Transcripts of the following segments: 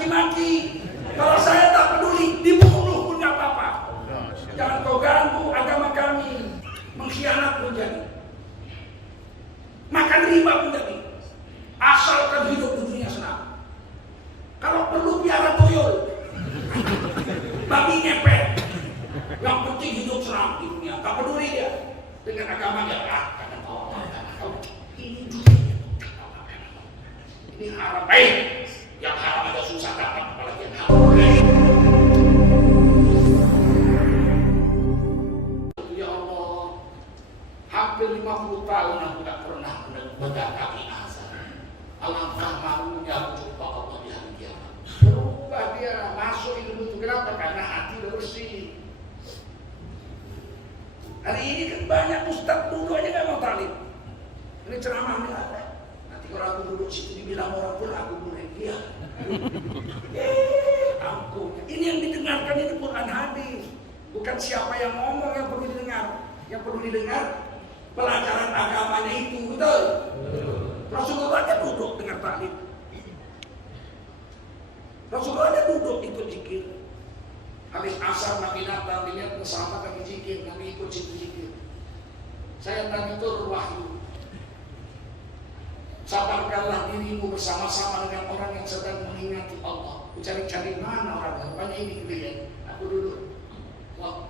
maki-maki. Kalau saya tak peduli, dibunuh pun nggak apa-apa. Jangan kau ganggu agama kami. Mengkhianat pun jadi. Makan riba pun jadi. Asalkan hidup di dunia senang. Kalau perlu piara tuyul, babi ngepet. Yang penting hidup senang di dunia. Tak peduli dia dengan agamanya. Karena kau ini dunia. Ini haram baik. Yang haram aja susah dapat, apalagi yang haram. Ya Allah, hampir 50 tahun aku tak pernah memegang kaki azan. Alangkah malunya aku jumpa Allah di hari kiamat. Berubah dia, masuk ilmu itu. Kenapa? Karena hati udah bersih. Hari ini kan banyak ustaz dulu aja gak mau taklim. Ini ceramah ini ada. Nanti kalau aku duduk situ dibilang orang pun aku boleh dia. Ampun. Ini yang didengarkan ini Quran hadis. Bukan siapa yang ngomong yang perlu didengar. Yang perlu didengar pelajaran agamanya itu, betul? Rasulullah aja duduk dengar taklim. Rasulullah aja duduk ikut zikir. Habis asar Nabi datang, dilihat bersama kami zikir, kami ikut situ zikir. Saya tadi turun wahyu. Sabarkanlah dirimu bersama-sama dengan orang yang sedang mengingati Allah. Cari-cari mana orang, rupanya ini kalian. Aku duduk. Wah,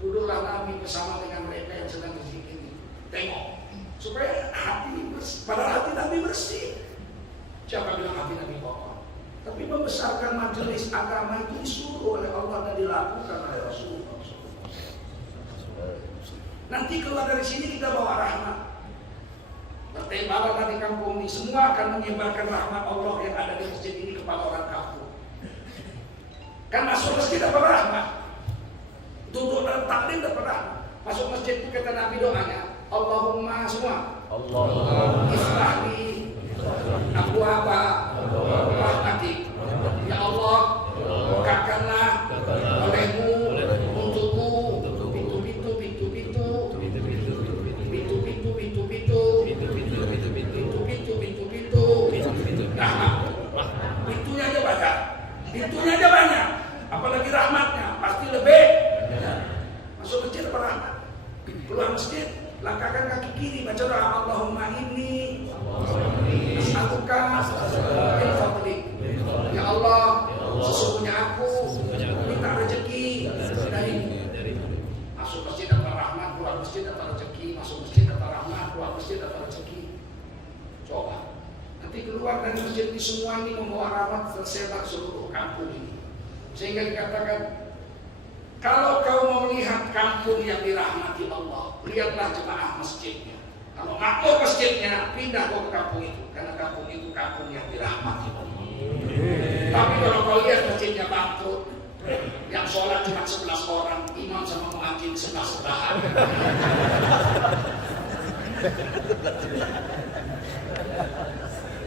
duduklah Nabi bersama dengan mereka yang sedang berzikir. Tengok, supaya hati bersih. Padahal hati Nabi bersih. Siapa bilang hati Nabi kotor? Tapi membesarkan majelis agama itu disuruh oleh Allah dan dilakukan oleh Rasulullah. Nanti keluar dari sini kita bawa rahmat. Bertebaran di kampung ini semua akan menyebarkan rahmat Allah yang ada di masjid ini kepada orang kampung. Kan masuk masjid dapat rahmat. Duduk dalam taklim dapat rahmat. Masuk masjid itu kata Nabi doanya, Allahumma semua. Allahumma iftahli abwaaba rahmatik. Ya Allah, bukakanlah olehmu untukku pintunya aja banyak, pintunya aja banyak, apalagi rahmatnya pasti lebih. Masuk masjid apa rahmat? Keluar masjid, langkahkan kaki kiri, baca doa Allahumma inni as'aluka min fadlik. Ya Allah, sesungguhnya aku minta rezeki darimu. Masuk masjid dapat rahmat, keluar masjid dapat rezeki, masuk masjid dapat rahmat, keluar masjid dapat rezeki. Coba nanti keluar dari masjid ini semua ini membawa rahmat tersebar seluruh kampung ini. Sehingga dikatakan, kalau kau mau melihat kampung yang dirahmati Allah, lihatlah jemaah masjidnya. Kalau makmur masjidnya, pindah kau ke kampung itu, karena kampung itu kampung yang dirahmati Allah. Tapi kalau kau lihat masjidnya bangkrut, yang sholat cuma 11 orang, imam sama muadzin sebelah-sebelahan.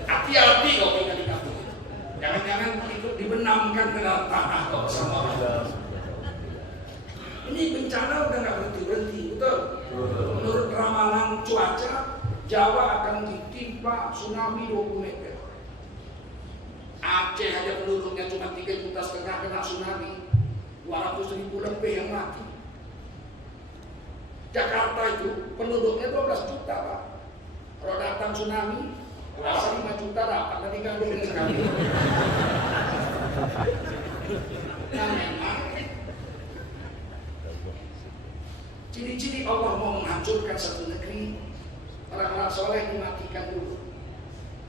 Hati-hati kau tinggal di kampung itu. Jangan-jangan ikut dibenamkan ke dalam tanah kau bersama orang. Ini bencana udah nggak berhenti-berhenti, betul? Menurut ramalan cuaca, Jawa akan ditimpa tsunami 20 meter. Aceh aja penduduknya cuma 3,5 juta kena tsunami, 200.000 lebih yang mati. Jakarta itu penduduknya 12 juta Pak. Kalau datang tsunami, rasa 5 juta dapat, nanti gabung dengan sekali. Nah memang ciri-ciri Allah mau menghancurkan satu negeri, orang-orang soleh dimatikan dulu.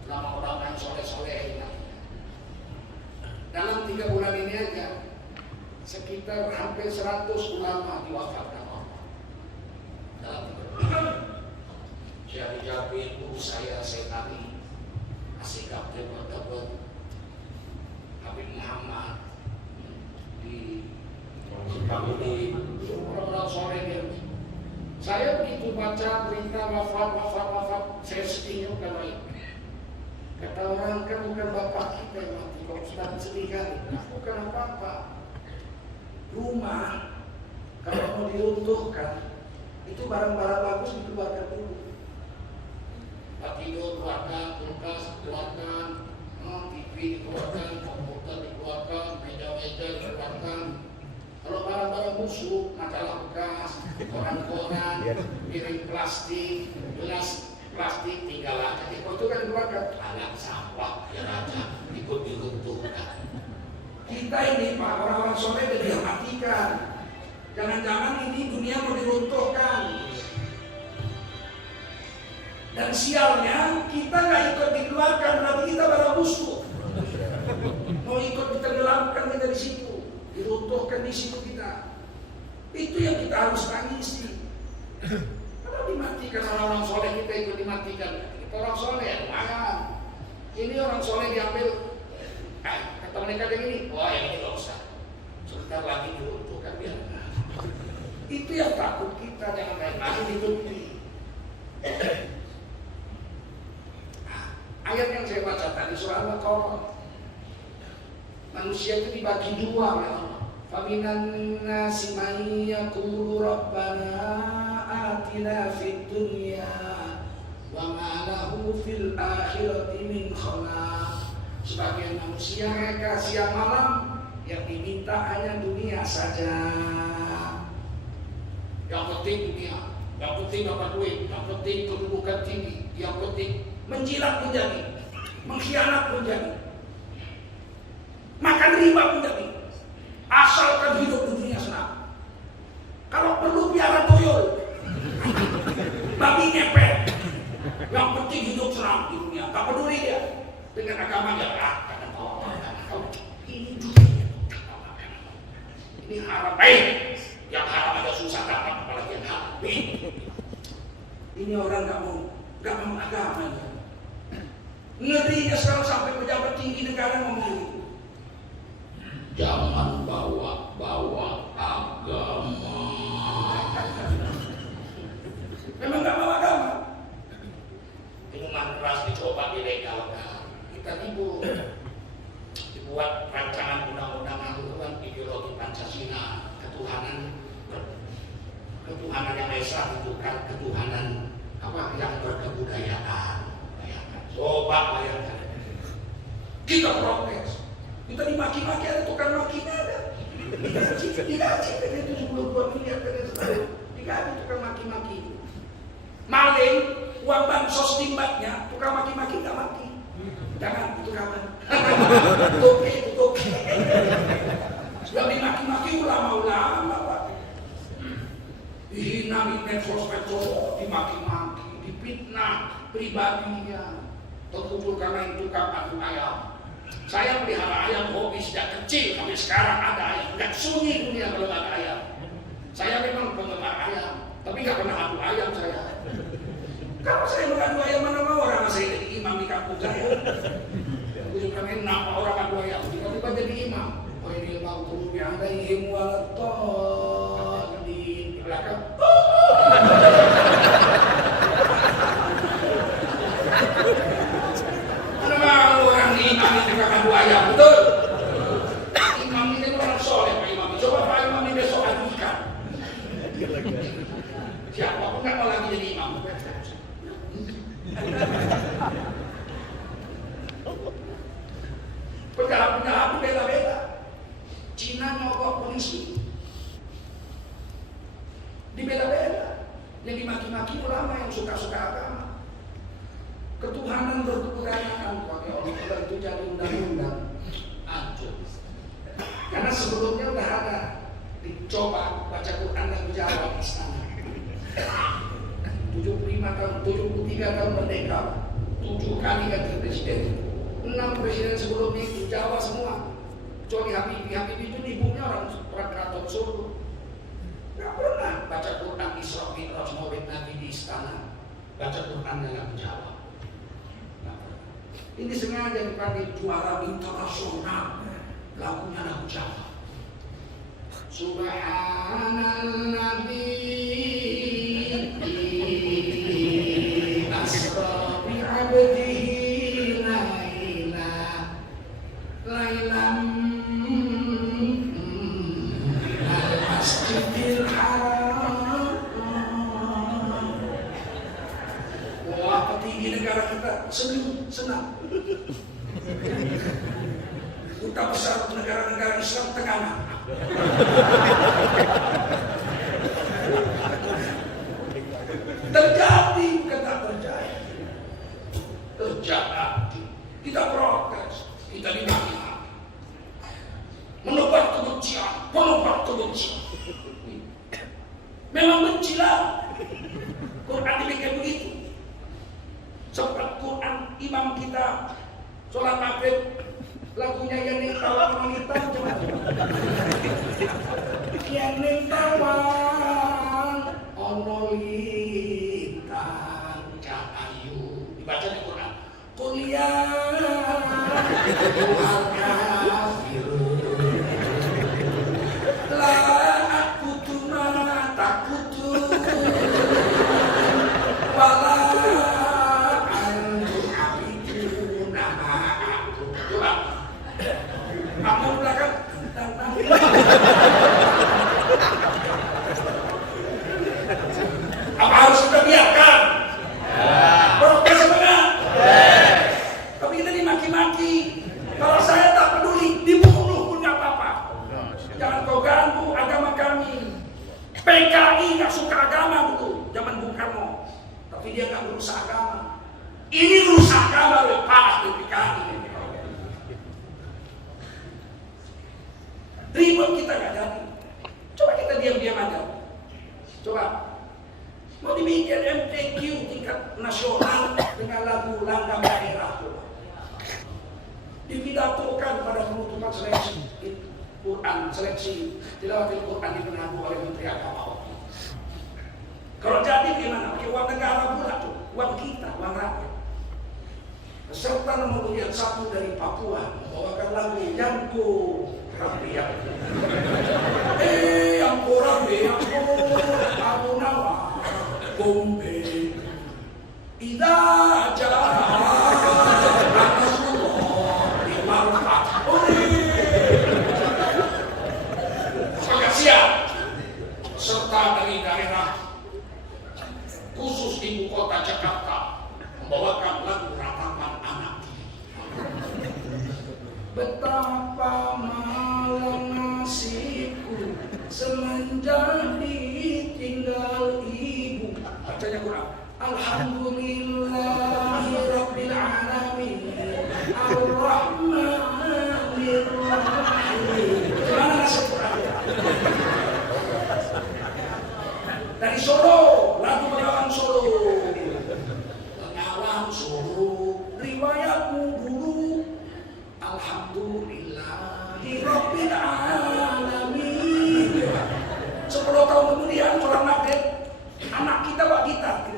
Orang-orang yang soleh-soleh dimatikan. Dalam 3 bulan ini aja, sekitar hampir 100 ulama diwafatkan Allah. Dalam 3 bulan. Syekh Jabir, guru saya Ali, Asikab Tebet, Habib Muhammad, di Sukabumi, orang-orang soleh dia. Saya begitu baca berita wafat, saya sedih juga baik. Kata orang, kan bukan bapak kita yang mati, kalau sudah sedih kali, bukan apa-apa. Rumah, kalau mau diruntuhkan, itu barang-barang bagus dikeluarkan dulu. Tempat tidur keluarkan, kulkas keluarkan, TV dikeluarkan, komputer dikeluarkan, meja-meja dikeluarkan. Kalau barang-barang busuk, majalah bekas, koran-koran, piring plastik, gelas plastik, tinggal aja. Itu kan dikeluarkan. Anak sampah, ya aja, ikut diruntuhkan. Kita ini Pak, orang-orang soleh sudah dimatikan. Jangan-jangan ini dunia mau diruntuhkan. Dan sialnya kita nggak ikut dikeluarkan, berarti kita barang busuk. Mau ikut ditenggelamkan kita di situ, diruntuhkan di situ kita. Itu yang kita harus tangisi. Kalau dimatikan orang-orang soleh, kita ikut dimatikan. Kita orang soleh, lumayan. Ini orang soleh diambil. Kata mereka kayak gini, wah yang ini nggak usah. Sebentar lagi diruntuhkan biar. Itu yang takut kita, jangan main lagi ditutupi. Ayat yang saya baca tadi surah Al-Baqarah. Manusia itu dibagi dua ya Allah. Faminan nasi man yaqulu rabbana atina fid dunya wa ma lahu fil akhirati min khalaq. Sebagian manusia mereka siang malam yang diminta hanya dunia saja. Yang penting dunia, yang penting dapat duit, yang penting kedudukan tinggi, yang penting menjilat pun jadi, mengkhianat pun jadi, makan riba pun jadi, asalkan hidup di dunia senang. Kalau perlu piara tuyul, babi ngepet, yang penting hidup senang di dunia, tak peduli dia dengan agamanya. Ini dunia, ini haram baik, yang haram aja susah dapat, apalagi yang haram. Ini orang nggak mau agamanya. Ngerinya sekarang sampai pejabat tinggi negara ngomong gitu. Jangan bawa agama. Memang nggak bawa agama. Minuman keras dicoba dilegalkan. Kita dibuat rancangan undang-undang aturan ideologi Pancasila, ketuhanan yang esa itu kan ketuhanan apa yang berkebudayaan. Coba bayangkan. Kita protes, kita dimaki-maki, ada tukang makinya ada. Digaji kan itu 72 miliar kan itu digaji tukang maki-maki. Maling uang bansos timbatnya, tukang maki-maki nggak mati. Jangan itu kawan. Toke. Sudah dimaki-maki ulama-ulama Pak. Dihina di medsos, dimaki-maki, dipitnah pribadinya. Terkumpul karena itu tukang adu ayam. Saya pelihara ayam hobi sejak kecil sampai sekarang ada ayam. Nggak sunyi dunia kalau ada ayam. Saya memang penggemar ayam, tapi nggak pernah adu ayam saya. Kalau saya mengadu ayam mana mau orang saya jadi imam di kampung saya. Aku juga main nama orang adu ayam, tiba-tiba jadi imam. Oh ini mau guru yang ada himualaton di belakang. Imam itu kakak dua ayam, betul? Imam ini orang soleh Pak Imam. Coba Pak Imam ini besok adu ikan. Siapa pun nggak mau lagi jadi imam. Penjahat beda-beda. Cina nyogok polisi. Dibeda-beda. Yang dimaki-maki ulama yang suka-suka agama. Ketuhanan berkebudayaan pakai Allah itu jadi undang-undang hancur. Karena sebelumnya udah ada dicoba baca Quran dan Jawa di sana. 75 tahun, 73 tahun merdeka, 7 kali ganti presiden, 6 presiden sebelumnya itu Jawa semua. Kecuali Habibie itu ibunya orang Keraton Solo. Gak pernah baca Quran Isra Mi'raj Maulid Nabi di istana. Baca Quran dengan Jawa. Ini sengaja dipanggil juara internasional, lagunya lagu Jawa. Subhanalladzi asra bi 'abdihi lailan al-masjidil haram. Wah, petinggi negara kita senang. Duta besar negara-negara Islam Tenganan. Terjadi, bukan tak terjadi. Terjadi. Kita protes, kita dimaki. Menebar kebencian. Memang bencilah. Quran dibikin begitu. Sempat Quran imam kita sholat maghrib lagunya yang tawan wanita yang tawan onolitan cahayu dibaca di Quran kuliah la aku tuna takutu wala kamu belakang apa harus kita biarkan? Protes apa enggak? Tapi kita dimaki-maki. Kalau saya tak peduli, dibunuh pun enggak apa-apa. Jangan kau ganggu agama kami. PKI nggak suka agama dulu, zaman Bung Karno. Tapi dia nggak merusak agama. Ini merusak agama, lepas di PKI. Ribut kita nggak jadi. Coba kita diam-diam aja. Coba. Mau dibikin MTQ tingkat nasional dengan lagu langgam daerah. Dipidatokan pada penutupan seleksi Quran, seleksi tilawatil Quran dipenahu oleh Menteri Agama. Kalau jadi gimana? Pakai uang negara pula tuh, uang kita, uang rakyat. Peserta nomor yang 1 dari Papua membawakan lagu Yanko Rambiak. Yanko Rambiak, Abu Nawa, Gombe, Ida Rasulullah di Marfat. Siap serta dari daerah khusus ibu kota Jakarta membawakan lagu Ratapan Anak. Betapa malang nasibku semenjak ditinggal ibu. Bacanya Quran. Alhamdulillahirabbil alamin arrahmanir rahim. Gimana nasib Quran? Dari Solo, lagu Bengawan Solo. Bengawan Solo, riwayatmu dulu. Alhamdulillahirabbil alamin. 10 tahun kemudian sholat maghrib, anak kita bawa gitar.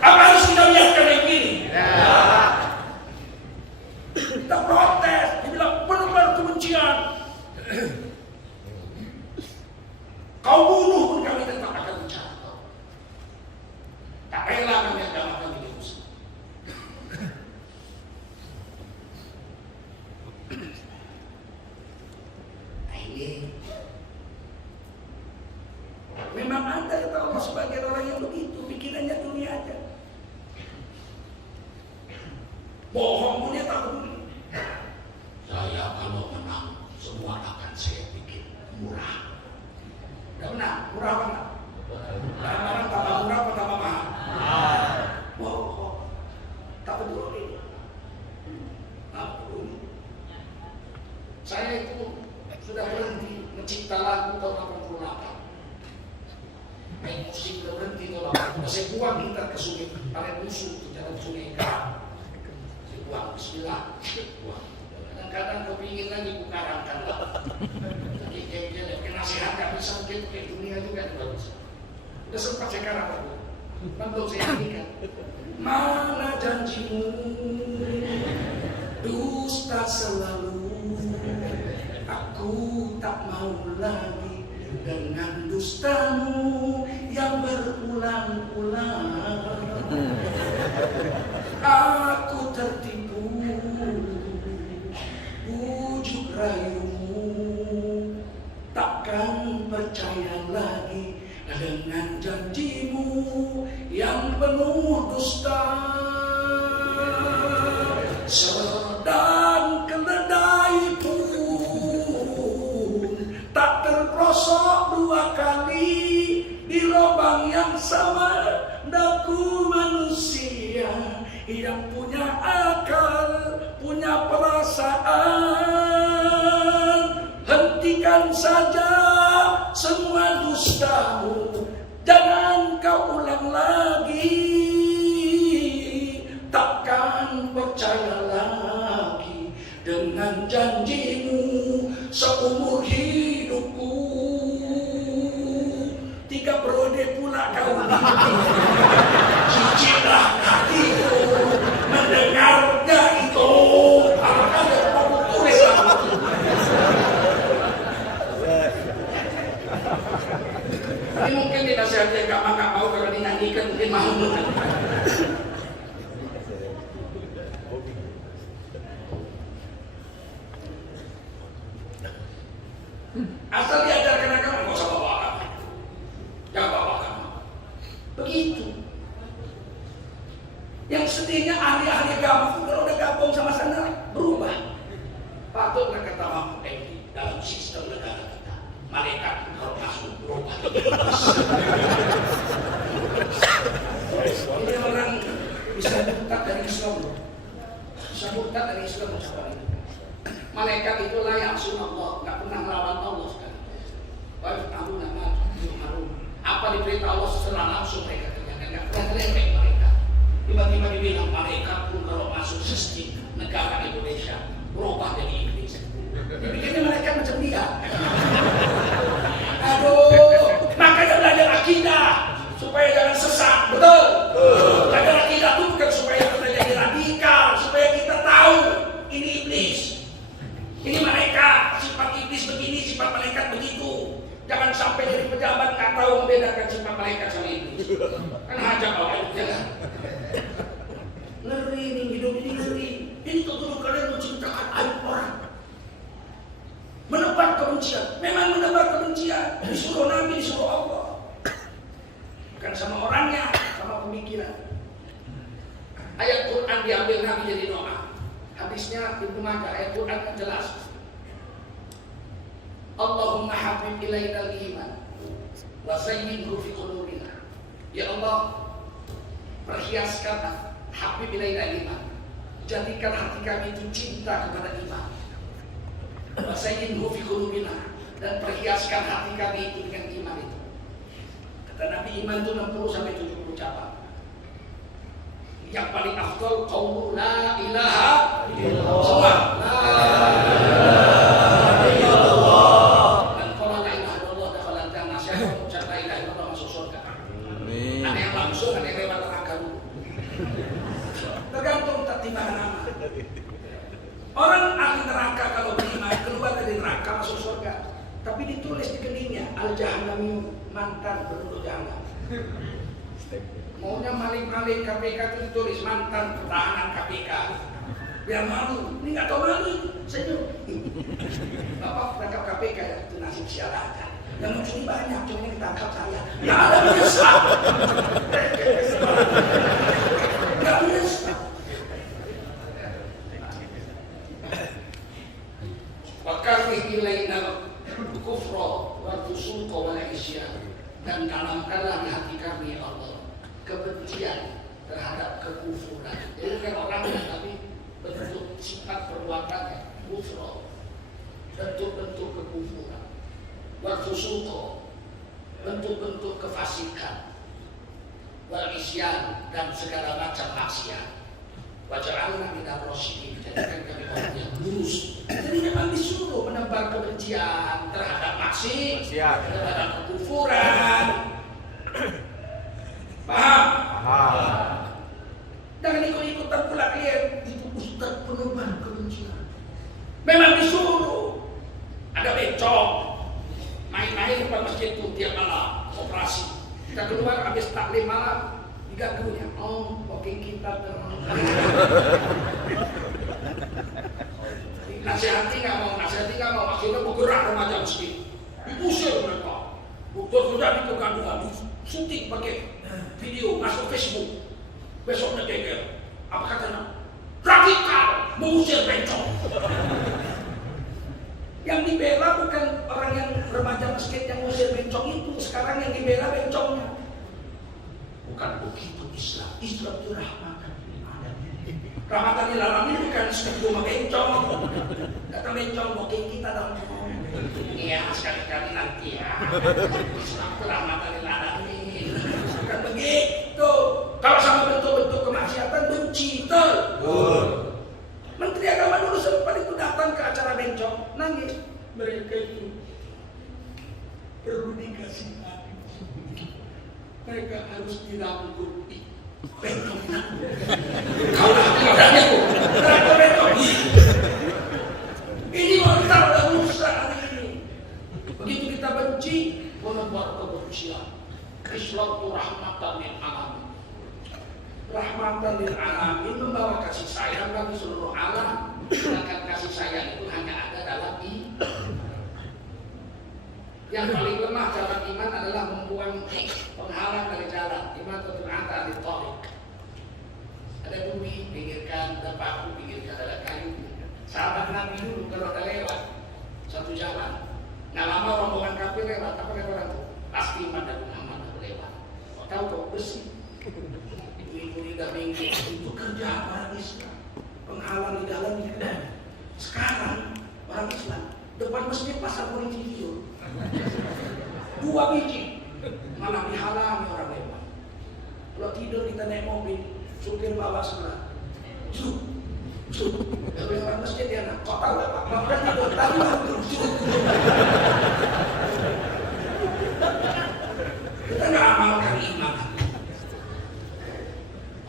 Apa harus kita biarkan yang ini? Kita protes, dibilang benar-benar kebencian. Kau bunuh pun kami tetap akan bicara. Tak rela kami agama kami dirusak. Nah ini memang ada kata Allah sebagai orang yang begitu, pikirannya dunia aja. Bohong pun dia tak peduli. Saya kalau menang semua akan saya bikin murah. Tidak benar, murah apa enggak? Barang tambah murah apa tambah mahal? Bohong. Tak peduli. Tak peduli. Saya itu sudah berhenti mencipta lagu tahun 88. Main musik sudah berhenti tahun 88. Saya buang gitar ke sungai, pakai musuh ke jalan sungai Karam. Saya buang, bismillah, buang. Kadang-kadang kepingin lagi bukarangkan. Kayak nasihat gak bisa, mungkin kayak dunia juga tidak bisa. Udah sempat saya karang aku, belum saya nyanyikan. Mana janjimu, dusta selalu. Aku tak mau lagi dengan dustamu yang berulang-ulang. Aku tertipu bujuk rayumu, takkan percaya lagi dengan janjimu yang penuh dusta. sedang keledai pun tak terprosok dua kali di lubang yang sama. Daku manusia yang punya akal, punya perasaan, hentikan saja semua dustamu, jangan kau ulang lagi. Takkan percaya lagi dengan janjimu seumur hidupku. 3 periode pula kau cicitlah hatiku mendengarnya itu. Apakah ada perlu tulis aku? Ini mungkin dinasihati gak mau kalau dinyanyikan mungkin mau. Asal diajarkan agama, nggak usah bawa agama. Jangan bawa agama. Begitu. Yang sedihnya ahli-ahli agama itu kalau udah gabung sama sana berubah. Patutlah kata Mahfud MD dalam sistem negara kita. Malaikat kalau masuk berubah. Ini orang bisa murtad dari Islam. Bisa murtad dari Islam ucapan itu. Malaikat itu layak sunatullah, nggak pernah melawan Allah sekali. Aku nama Marum. Apa diperintah Allah setelah langsung mereka kerjakan, nggak pernah terlempeng mereka. Tiba-tiba dibilang malaikat pun kalau masuk sistem negara Indonesia berubah jadi iblis. Bikinnya malaikat macam dia. Aduh, makanya belajar akidah supaya jangan sesat, betul? Belajar akidah itu bukan supaya kita jadi radikal, supaya kita tahu ini iblis. Ini malaikat, sifat iblis begini, sifat malaikat begitu. Jangan sampai jadi pejabat nggak tahu membedakan sifat malaikat sama iblis. Kan hajab Allah itu ya. Ngeri nih, hidup ini ngeri. Ini tuh kalian menciptakan aib orang, menebar kebencian. Memang menebar kebencian. Disuruh Nabi, disuruh Allah. Bukan sama orangnya, sama pemikiran. Ayat Quran diambil Nabi jadi doa. Hadisnya Ibnu Majah, ayat Quran kan jelas. Allahumma habib ilaina al-iman wa zayyinhu fi qulubina. Ya Allah, perhiaskan habib ilaina al-iman. Jadikan hati kami itu cinta kepada iman. Wa zayyinhu fi qulubina, dan perhiaskan hati kami itu dengan iman itu. Kata Nabi, iman itu 60 sampai 70 cabang. Yang paling afdal qaulu la ilaha illallah. Semua la ilaha illallah. Dan kalau la ilaha illallah dakhala jannah, siapa ucap la ilaha illallah masuk surga. Amin. Ada yang langsung, ada yang lewat neraka dulu. Tergantung timbangan amal. Orang ahli neraka kalau beriman keluar dari neraka masuk surga, tapi ditulis di keningnya al-jahannami, mantan penduduk jahannam. Maunya maling-maling KPK itu ditulis mantan pertahanan KPK. Biar malu. Ini nggak tahu malu. Senyum. Bapak tangkap KPK ya, itu nasib sialan aja. Yang mencuri banyak, cuma yang ditangkap saya. Nggak ada menyesal. Nggak menyesal. Wakarih ilaina kufra wa fusuqa wal isyan, dan tanamkanlah di hati kami ya Allah kebencian terhadap kekufuran. Jadi bukan orangnya, tapi bentuk sifat perbuatannya, kufur, bentuk-bentuk kekufuran. Wal fusuqa, bentuk-bentuk kefasikan. Wal isyan, dan segala macam maksiat. Waj'alna minal rasyidin, jadikan kami orang yang lurus. Jadi memang disuruh menebar kebencian terhadap maksiat, terhadap kekufuran. Paham? Paham. Jangan ikut-ikutan pula kalian. Itu ustaz penebar kebencian. Memang disuruh. Ada becok main-main depan masjid itu tiap malam operasi. Kita keluar habis taklim malam, diganggunya. Oh, oke kita nasihati nggak mau, maksudnya bergerak remaja miskin. Diusir mereka. Dokter sudah di kegaduhan, syuting pakai video masuk Facebook, besoknya geger. Apa katanya? Radikal. mengusir bencong. Yang dibela bukan orang yang remaja masjid yang mengusir bencong itu, sekarang yang dibela bencongnya. Bukan begitu Islam. Islam itu rahmatan lil alamin. Rahmatan lil alamin bukan setuju sama bencong. Kata bencong mau kita dong. Iya sekali-kali nanti ya. Islam itu rahmatan lil alamin. Bukan begitu. Kalau sama bentuk-bentuk kemaksiatan benci tuh. Menteri Agama dulu sempat itu datang ke acara bencong, nangis. Mereka itu perlu dikasih hati. Mereka harus dirangkul. Bencong. Kau adanya tuh. Rangkul bencong. Ini mau kita udah rusak hari ini. Begitu kita benci, membuat kebencian. Islam itu rahmatan lil alamin. Rahmatan lil alamin membawa kasih sayang bagi seluruh alam. Sedangkan kasih sayang itu hanya ada dalam iman. Yang paling lemah jalan iman adalah membuang penghalang dari jalan. Iman itu ada di tariq. Ada bumi, pinggirkan, ada paku, pinggirkan, ada kayu. Sahabat Nabi dulu kalau ada lewat satu jalan, nggak lama rombongan kafir lewat, apa kata orang itu? Pasti iman dan Muhammad lewat. Kau tahu kok bersih. Ibu-ibu tidak minggir itu kerja orang Islam, penghalang di dalamnya. Sekarang orang Islam depan masjid pasang polisi tidur, 2 biji, malah dihalangi orang lewat. Kalau tidur kita naik mobil, supir bawa sebelah, kalau orang masjid dia nak, kau tahu apa? Bapak tidur tadi kita nggak amalkan iman.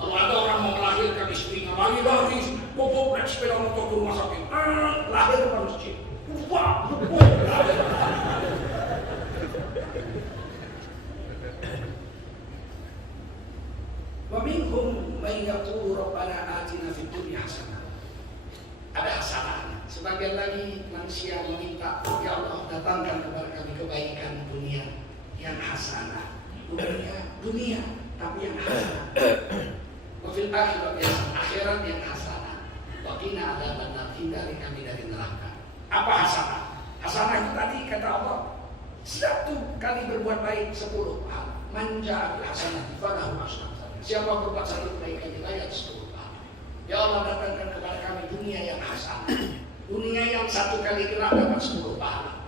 Kalau ada orang mau melahirkan istrinya, lari, bobok naik sepeda motor ke rumah sakit, lahir ke masjid, lahir. Wa minhum man yaqulu rabbana atina fid dunya hasanah. Ada hasanahnya. Sebagian lagi manusia meminta, ya Allah datangkan kepada kami kebaikan dunia yang hasanah. Dunia tapi yang hasanah. Wafil akhirat yang hasanah. Waqina adzabannar, hindari kami dari neraka. Apa hasanah? Hasanah itu tadi kata Allah, 1 kali berbuat baik 10 pahala. Man ja'a bil hasanati falahu asyru. Siapa berbuat 1 kebaikan dibayar 10 pahala. Ya Allah datangkan kepada kami dunia yang hasanah. Dunia yang 1 kali gerak dapat 10 pahala.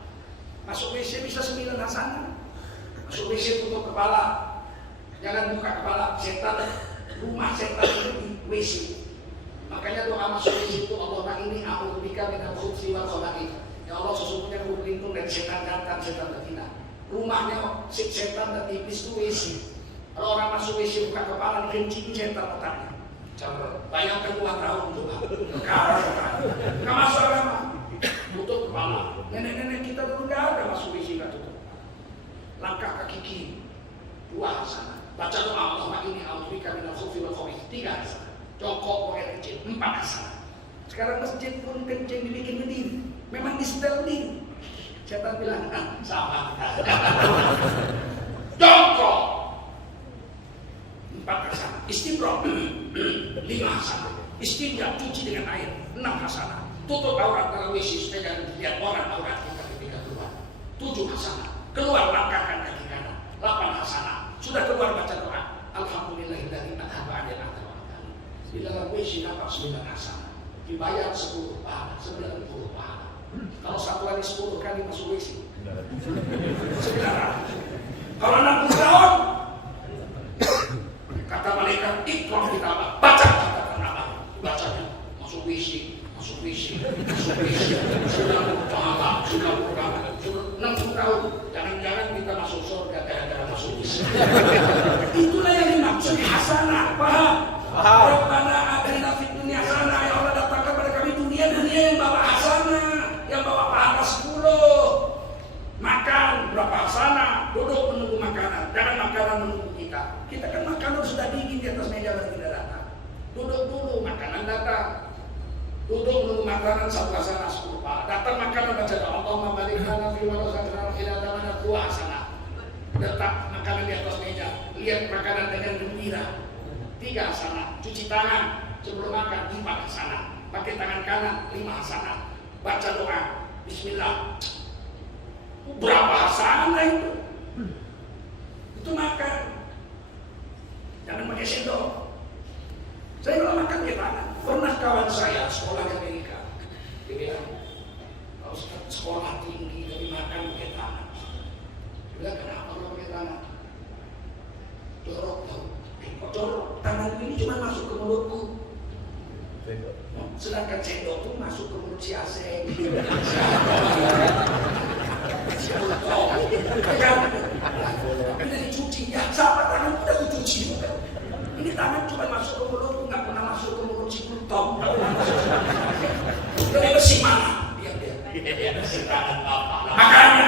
Masuk WC bisa 9 hasanah. Masuk WC tutup kepala. Jangan buka kepala, setan. Rumah setan itu di WC. Makanya doa masuk WC itu Allahumma inni a'udzubika minal khubuthi wal khaba'ith. Ya Allah sesungguhnya aku berlindung dari setan jantan, setan betina. Rumahnya setan dan iblis itu WC. Kalau orang masuk WC buka kepala dikencingin setan otaknya. Bayangkan 2 tahun juga. Nggak masuk agama. Tutup kepala. Nenek-nenek kita dulu nggak ada masuk WC nggak tutup. Langkah kaki kiri. 2 hasanah. Baca doa Allahumma inni a'udzubika minal khubuthi wal khaba'ith. 3 hasanah. Jongkok pakai kencing 4 hasanah. Sekarang masjid pun kencing dibikin berdiri. Memang di setel berdiri. Setan bilang sama. Jongkok 4 hasanah. Istimrok 5 hasanah. Istinja cuci dengan air 6 hasanah. Tutup aurat dalam WC supaya jangan dilihat orang aurat kita ketika keluar 7 hasanah. Keluar langkahkan kaki kanan 8 hasanah. Sudah keluar baca doa alhamdulillahilladzi adhaba 'anil adha wal alam. Di dalam WC dapat 9 hasanah. Dibayar 10 pahala, 90 pahala. Kalau 1 hari 10 kali masuk WC 900. Kalau 60 tahun kata malaikat ikra kitabah, baca catatan amal. Bacanya masuk WC, masuk WC, masuk WC. 90 pahala, 90 pahala. 60 tahun, jangan-jangan kita masuk surga gara-gara masuk WC. Itulah yang dimaksud hasanah, paham? Rabbana atina fid dunya hasanah. Ya Allah datangkan pada kami dunia yang bawa hasanah, yang bawa pahala 10. Makan berapa hasanah, duduk menunggu makanan, jangan makanan menunggu kita. Kita kan makanan sudah dingin di atas meja baru tidak datang. Duduk dulu, makanan datang. Duduk menunggu makanan 1 hasanah 10 pahala. Datang makanan baca doa Allahumma barik lana fi ma razaqtana ila tamana 2 hasanah. Letak makanan di atas meja, lihat makanan dengan gembira 3 hasanah. Cuci tangan sebelum makan 4 hasanah. pakai tangan kanan 5 hasanah, baca doa Bismillah. Berapa hasanah itu? Itu makan. Jangan pakai sendok. Saya kalau makan pakai tangan. Pernah kawan saya sekolah di Amerika, dia bilang, "Pak Ustaz, sekolah tinggi tapi makan pakai tangan." Dia bilang, "Kenapa kalau pakai tangan?" Jorok tau. Kok jorok? Tangan ini cuma masuk ke mulutku. Sedangkan sendok itu masuk ke mulut si Aseng. Ini dicuci, ya siapa tangan udah dicuci. Ini tangan cuma masuk ke mulutku, nggak pernah masuk ke mulut si Kultom. Dari besi mana? Dia besi tangan bapak. Makanya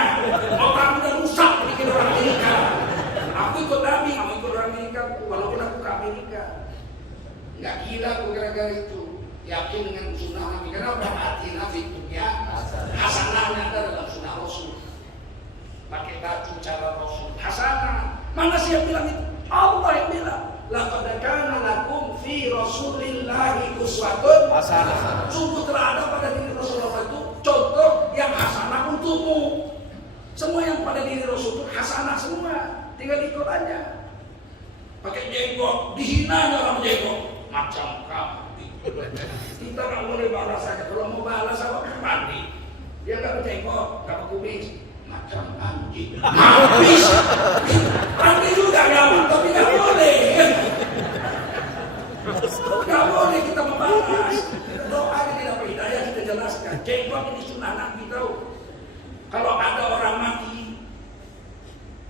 otak udah rusak bikin orang Amerika. Aku ikut Nabi, kamu ikut orang Amerika. Walaupun aku ke Amerika, nggak gila aku gara-gara itu. Yakin dengan sunnah Nabi. Karena berarti Nabi punya hasanahnya ada dalam sunnah Rasul. Pakai baju cara Rasul. Hasanah. Mana sih yang bilang itu? Allah yang bilang. Laqad kana lakum fi Rasulillahi uswatun hasanah. Sungguh telah ada pada diri Rasulullah itu contoh yang hasanah untukmu. Semua yang pada diri Rasul itu hasanah semua. Tinggal ikut aja. Pakai jenggot, dihina orang jenggot. Macam kamu. Kita nggak boleh balas saja. Kalau mau balas apa? Mandi. Dia nggak berjenggot, nggak berkumis. Macam anjing. Habis. Anjing juga nyaman, tapi nggak boleh. Nggak boleh kita membalas. Doa yang tidak berdaya kita jelaskan. Jenggot ini sunnah Nabi tahu. Kalau ada orang mati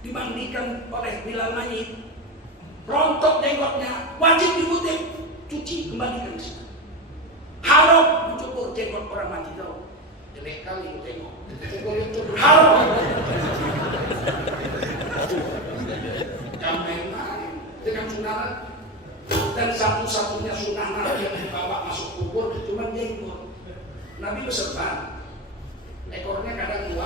dimandikan oleh Bilal mayit, rontok jenggotnya, wajib dikutip, cuci kembalikan ke sana. Haram mencukur jenggot orang mati tahu. Jelek kali itu tengok. Cukur haram. Jangan main-main dengan sunnah. Dan satu-satunya sunnah Nabi yang dibawa masuk kubur cuma jenggot. Nabi berserban. Ekornya kadang 2,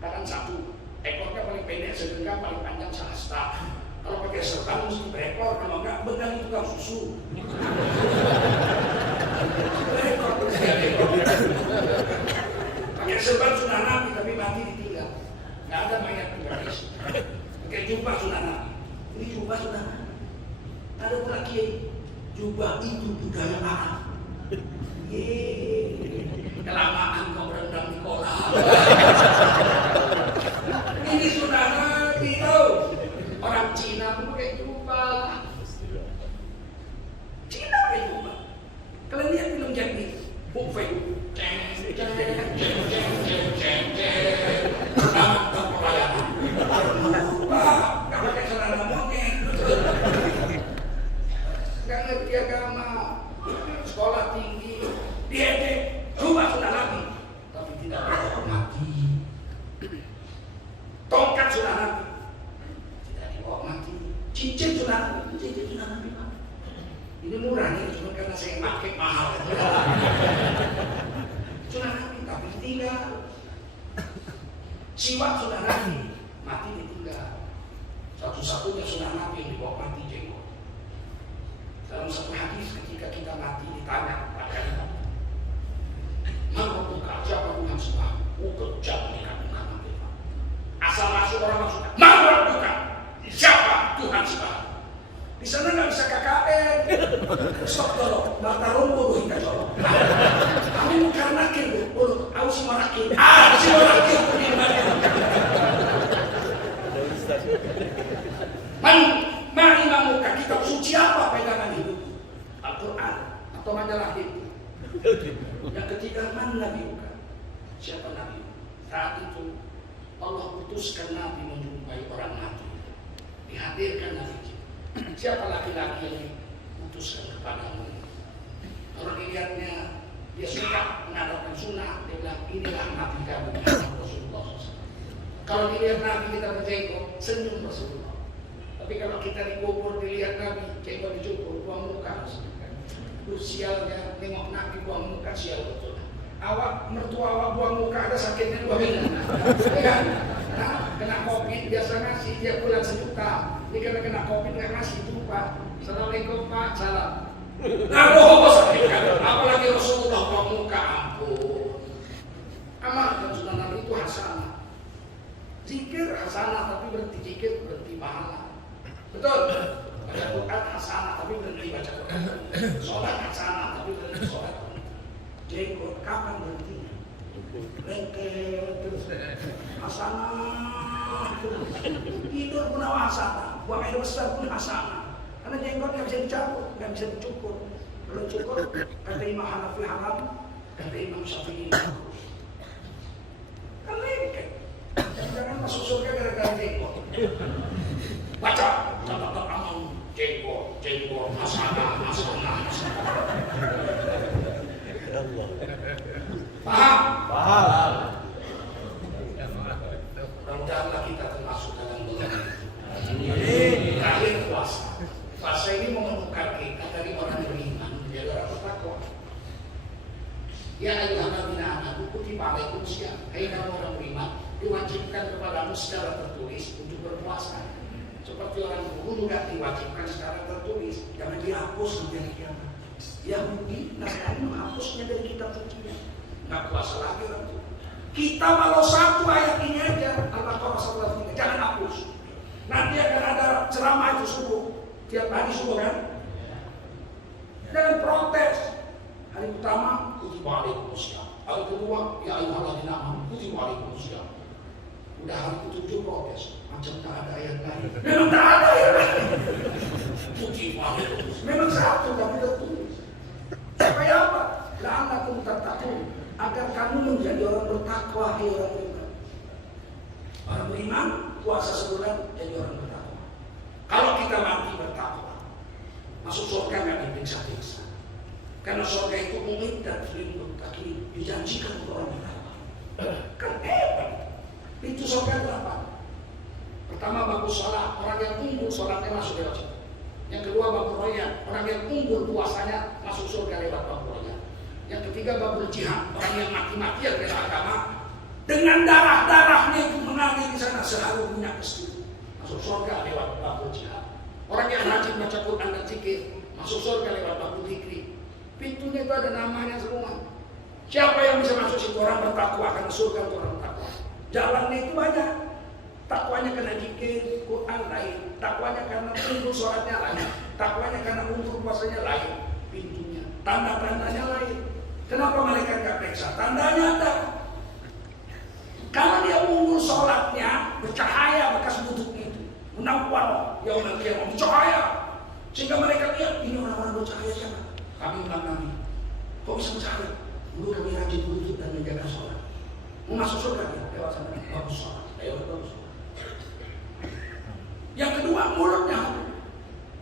kadang 1. Ekornya paling pendek segenggam, paling panjang sehasta. Kalau pakai serban mesti berekor, kalau enggak begal tukang susu. Berekor, pakai serban sunnah Nabi tapi mati ditinggal. Nggak ada mayat gratis. Pakai jubah sunnah Nabi. Ini jubah sunnah Nabi. Ada pula kiai, jubah itu budaya Arab. Kelamaan kau berendam di kolam. Ini sunnah Nabi tahu. Orang Cina pun pakai jubah. Cina pakai jubah. Kalian lihat film Jet Li, buffet. Gak pakai celana monyet. Gak ngerti agama. Sekolah tinggi, diedek, jubah sunnah Nabi, tapi tidak dihormati. Tongkat sunnah Nabi, tidak dihormati. Cincin sunnah Nabi, cincin sunnah Nabi. Ini murah nih, cuma karena saya pakai mahal. Sunnah Nabi, tapi ditinggal. Siwak sunnah Nabi, mati ditinggal. Satu-satunya sunnah Nabi yang dibawa mati jenggot. Dalam satu hadis ketika kita mati ditanya pada kita, "Mangkukah siapa Tuhan semua?" Kejam dikatakan nanti. Asal masuk orang masuk. Mangkukah siapa Tuhan semua? Di sana nggak bisa KKN. Stop dulu. Mata rumbu kita dulu. Kami karena kiri, aku si marakin. Si marakin di mana? Mari mamuka kitab suci apa pegangan hidup? Al-Quran atau majalah hidup? Yang ketiga, man Nabi bukan? Siapa Nabi? Saat itu Allah putuskan Nabi menjumpai orang mati. Dihadirkan Nabi. Siapa laki-laki yang diputuskan kepadamu? Kalau dilihatnya dia suka mengadakan sunnah, dia bilang inilah Nabi kami Rasulullah SAW. Kalau dilihat Nabi kita berjenggot, senyum Rasulullah. Tapi kalau kita dikubur dilihat Nabi, jenggot dicukur, buang muka. Lu sialnya, nengok Nabi buang muka, sial betul. Awak, mertua awak buang muka, ada sakitnya 2 minggu. Ya, nah, kena COVID, biasa ngasih, tiap bulan 1 juta. Ini karena kena COVID, nggak ngasih, lupa. Assalamualaikum Pak, salam. Ngaruh sampaikan, apalagi Rasulullah pemuka ampun. Amalkan sunnah Nabi itu hasanah. Zikir hasanah tapi berhenti zikir berhenti pahala. Betul? Baca Quran hasanah tapi berhenti baca Quran. Sholat hasanah tapi berhenti sholat. Jenggot kapan berhentinya? Lengket terus hasanah terus. Tidur pun hasanah, buang air besar pun hasanah. Karena jenggot nggak bisa dicabut, nggak bisa dicukur. Kalau cukur, kata Imam Hanafi haram, kata Imam Syafi'i bagus. Kan lengket. Jangan masuk surga gara-gara jenggot. Baca catatan amal jenggot hasanah. Paham? Mudah-mudahan kita termasuk dalam golongan. Terakhir puasa. Puasa ini menemukan kita dari orang beriman menjadi orang bertakwa. Ya ayyuhalladzina amanu kutiba alaikumusiyam. Hai kamu orang beriman, diwajibkan kepadamu secara tertulis untuk berpuasa. Seperti orang guru nggak diwajibkan secara tertulis, jangan dihapus dari kiamat. Yahudi, Nasrani menghapusnya dari kitab sucinya. Nggak puasa lagi orang itu. Kita kalau satu ayat ini aja, Al-Baqarah 103, jangan hapus. Nanti akan ada ceramah itu subuh, tiap hari subuh kan? Jangan protes. Hari pertama, kutiba alaikumusiyam. Hari kedua, ya ayyuhalladzina amanu kutiba alaikumusiyam. Udah hari ke-7 protes. Macam tak ada ayat lain. Memang tak ada ayat lain. Kutiba alaikumusiyam. Memang satu, tapi tertulis. Supaya apa? La'allakum tattaqun. Agar kamu menjadi orang bertakwa, hai orang beriman. Orang beriman puasa sebulan jadi orang bertakwa. Kalau kita mati bertakwa, masuk surga nggak diperiksa-periksa. Karena surga itu umiddat lil muttaqin, dijanjikan untuk orang bertakwa. Kan hebat. Pintu surga itu apa? Pertama bagus sholat, orang yang unggul sholatnya masuk lewat situ. Yang kedua babul royan, orang yang unggul puasanya masuk surga lewat babul royan. Yang ketiga babul jihad, orang yang mati-matian bela agama dengan darah-darahnya itu mengalir di sana seharum minyak kasturi, masuk surga lewat babul jihad. Orang yang rajin baca Quran dan zikir masuk surga lewat babul zikri. Pintunya itu ada namanya semua. Siapa yang bisa masuk situ? Orang bertakwa, karena surga untuk orang bertakwa. Jalannya itu banyak. Takwanya karena zikir Quran lain, takwanya karena unggul sholatnya lain, takwanya karena unggul puasanya lain. Pintunya, tanda-tandanya lain. Kenapa malaikat nggak periksa? Tandanya ada. Karena dia unggul sholatnya bercahaya bekas duduknya itu, menawar yaumul qiyamah bercahaya, sehingga mereka lihat ini orang-orang bercahaya siapa? Kami ulang kami. Kok bisa bercahaya? Dulu kami rajin duduk dan menjaga sholat. Mau masuk surga ya? Lewat sana. Bagus sholat. Ayo bagus. Yang kedua mulutnya.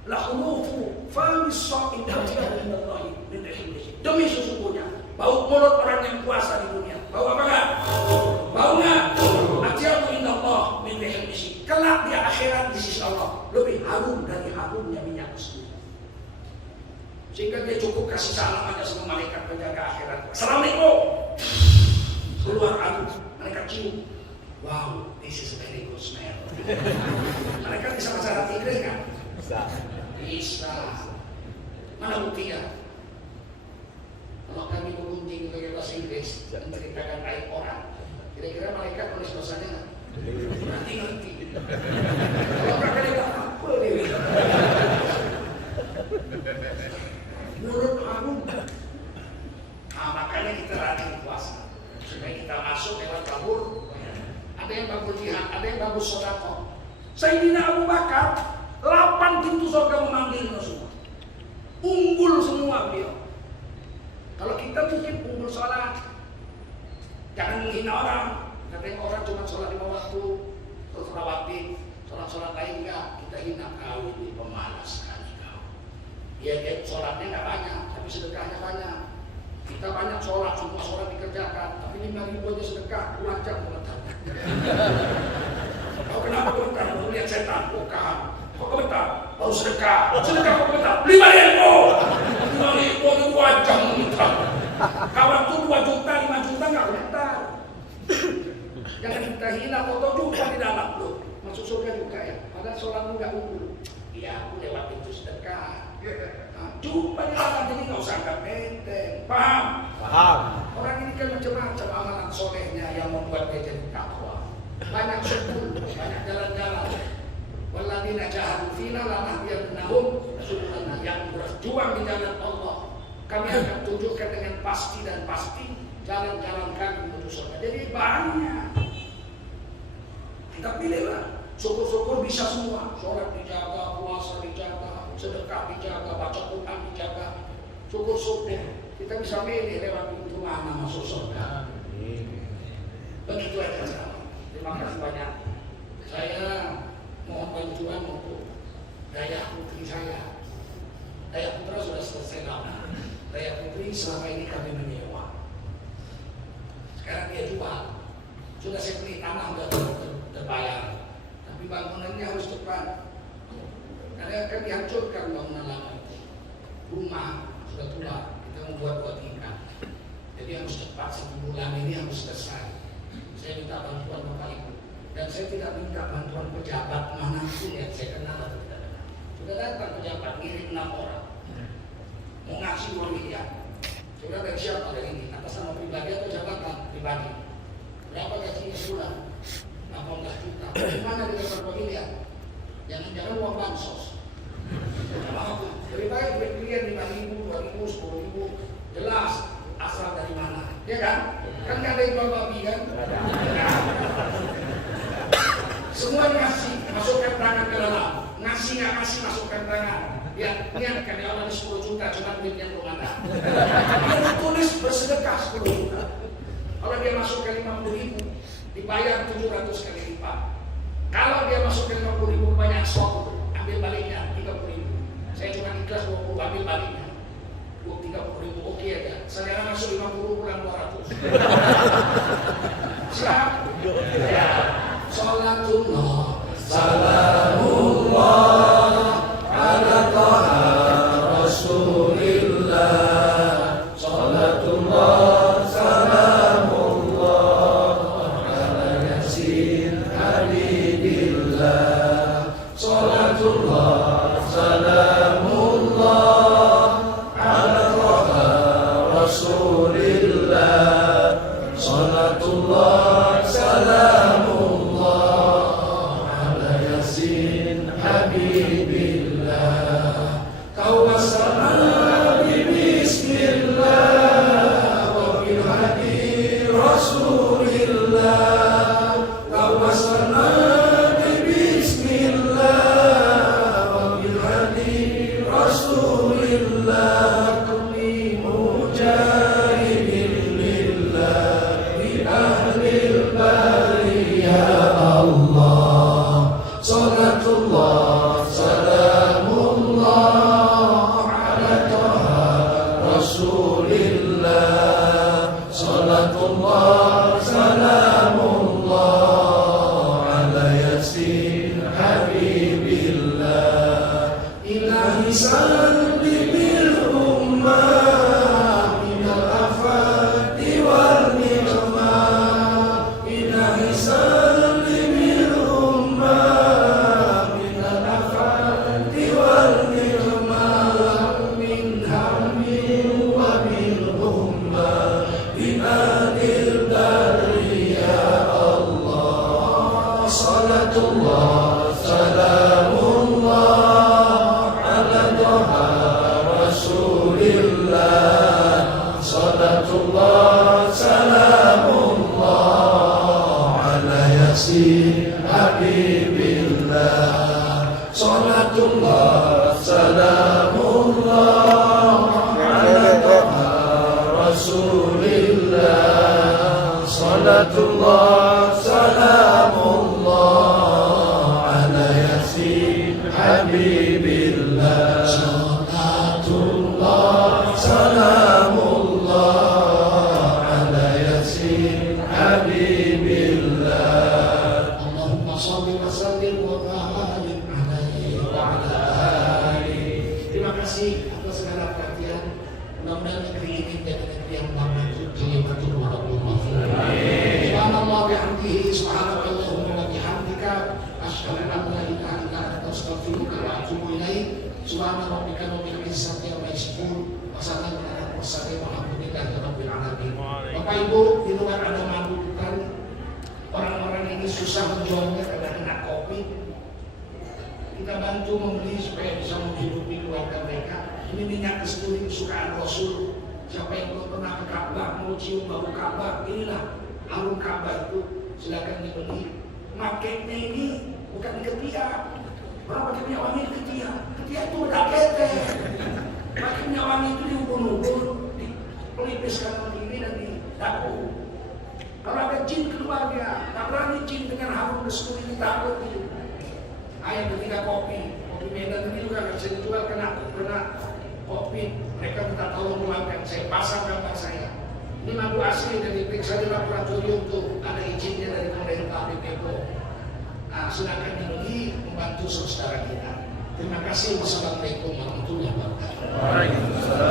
La khulufu famis sha'in hatiyahu minallahi min ihlihi. Demi sesungguhnya bau mulut orang yang puasa di dunia. Bau apa kan? Bau nggak? Hatiyahu minallah min ihlihi. Kelak di akhirat di sisi Allah lebih harum dari harumnya minyak kasturi. Sehingga dia cukup kasih salam aja sama malaikat penjaga akhirat. Assalamualaikum. Keluar harum, malaikat cium. Wow, this is a very good smell. Mereka bisa baca arti Inggris kan? Bisa. Mana buktinya? Kalau kami berunding dengan bahasa Inggris dan menceritakan aib orang, kira-kira malaikat nulis bahasanya nggak? Ngerti. Kalau mereka tidak apa dia? Mulut harum. Nah, makanya kita rajin puasa supaya kita masuk lewat kabur. Ada yang bagus jihad, ada yang bagus sedekah. Sayyidina Abu Bakar 8 pintu surga memanggil semua. Unggul semua beliau. Kalau kita mungkin unggul sholat, jangan menghina orang. Katanya orang cuma sholat 5 waktu, terus rawatib, sholat lain enggak. Kita hina kau ini pemalas sekali kau. Dia sholatnya nggak banyak, tapi sedekahnya banyak. Kita banyak sholat, semua sholat dikerjakan, tapi 5.000 aja sedekah, puluhan jam komentar. Kau kenapa komentar? Baru lihat setan, bukan. Kok komentar? Baru sedekah kok komentar. 5.000 itu 2 jam komentar. Kawan tuh 2 juta, 5 juta nggak komentar. Jangan kita hina, foto juga di dalam loh. Masuk surga juga ya, padahal sholatmu nggak unggul. Iya, aku lewat pintu sedekah. Nah, jumpa di jalan, jadi nggak usah angkat benteng. Paham? Paham. Orang ini kan macam-macam amalan solehnya yang membuat dia jadi takwa. Banyak syukur, banyak jalan-jalan. Walladzina jahadu fina lanahdiyannahum subulana, yang berjuang di jalan Allah. Kami akan tunjukkan dengan pasti dan pasti jalan-jalan kami menuju surga. Jadi banyak. Kita pilihlah. Syukur-syukur bisa semua. Sholat dijaga, puasa dijaga, sedekah dijaga, baca Quran dijaga. Syukur-syukur. Kita bisa pilih lewat pintu mana masuk surga. Begitu aja. Terima kasih banyak. Saya mohon bantuan untuk Daya Putri saya. Daya Putra sudah selesai lama. Daya Putri selama ini kami menyewa. Sekarang dia jual. Sudah saya beli tanah sudah terbayar. Tapi bangunannya harus cepat. Karena akan dihancurkan bangunan lama itu. Rumah sudah tua. Kita membuat 2 tingkat. Jadi harus cepat, 1 bulan ini harus selesai. Saya minta bantuan Bapak Ibu. Dan saya tidak minta bantuan pejabat manapun yang saya kenal atau tidak kenal. Sudah datang pejabat ngirim 6 orang. Mau ngasih 2 miliar. Sudah dari siapa? Dari ini. Atas nama pribadi atau jabatan pribadi. Berapa gajinya sebulan? 18 juta. Gimana dia dapat 2 miliar? Jangan-jangan uang bansos. Lebih baik duit miliar 5.000, 2.000, 10.000. Jelas asal dari mana. Ya kan? Kan nggak ada yang jual babi kan? Semua ngasih, masukkan tangan ke dalam. Ngasih nggak ngasih, masukkan tangan. Ya, niatkan ya Allah 10 juta, cuma duitnya belum ada. Dia tulis bersedekah 10 juta. Kalau dia masukkan 50.000, dibayar 700 kali lipat. Kalau dia masukkan 50.000 banyak sok, ambil baliknya 30.000. Saya cuma ikhlas 20, ambil baliknya 30.000, oke aja. Saya masuk 50, pulang 200. Siap? Ya. Salatullah, salamullah ala taha rasulillah. Salatullah, salamullah ala yasin habibillah. Salatullah, salamullah ala taha rasulillah. Salatullah, salamullah habibillah. Tawassalna bismillah wa bil hadi rasulillah. Tawassalna bismillah wa bil hadi rasulillah. Kulli mujahidin lillah bi ahlil bariyah Allah. Salatullah, salamullah ala taha rasulillah. Salatullah, salamullah ala yasin habibillah. Ilahi salli bil ummah minal afati wal ni'mah. Ilahi salli bil ummah Salatullah, salamullah ala taha rasulillah. Salatullah, salamullah ala yasin habibillah. Salatullah, salamullah ala taha rasulillah. Salatullah, salamullah ala yasin habibillah. Salatullah, salamullah ala yasin habibillah. Allahumma shalli wa sallim wa barik alaihi wa ala alihi. Terima kasih atas segala perhatian. Mudah-mudahan negeri ini menjadi negeri yang damai, kalimatul warahmatullahi wabarakatuh. Subhanallah bihamdihi, subhanakallahumma wa bihamdika, asyhadu an la ilaha illa anta, astaghfiruka wa atubu ilaik. Subhana rabbika rabbil izzati amma yasifun, wa salamun alal mursalin walhamdulillahi rabbil alamin. Bapak Ibu, di luar ada mabukkan, orang-orang ini susah menjualnya karena kena COVID. Kita bantu membeli supaya bisa menghidupi keluarga mereka. Ini minyak kasturi kesukaan Rasul. Siapa yang belum pernah ke Ka'bah mau cium bau Ka'bah, inilah harum Ka'bah itu, silakan dibeli. Makainya ini bukan di ketiak. Orang pakai minyak wangi di ketiak. Ketiak itu udah ketek. Pakai minyak wangi itu di ubun-ubun, dipelipiskan ke kiri dan di dagu. Kalau ada jin keluarga, tak berani jin dengan harum kasturi ditakut itu. Ayat ketika kopi Medan ini juga nggak bisa dijual kena kopi. Mereka minta tolong ulangkan, saya pasang gambar saya. Ini madu asli dari periksa di laboratorium tuh, ada izinnya dari pemerintah BPOM. Nah, silakan dibeli membantu saudara kita. Terima kasih. Wassalamualaikum warahmatullahi wabarakatuh.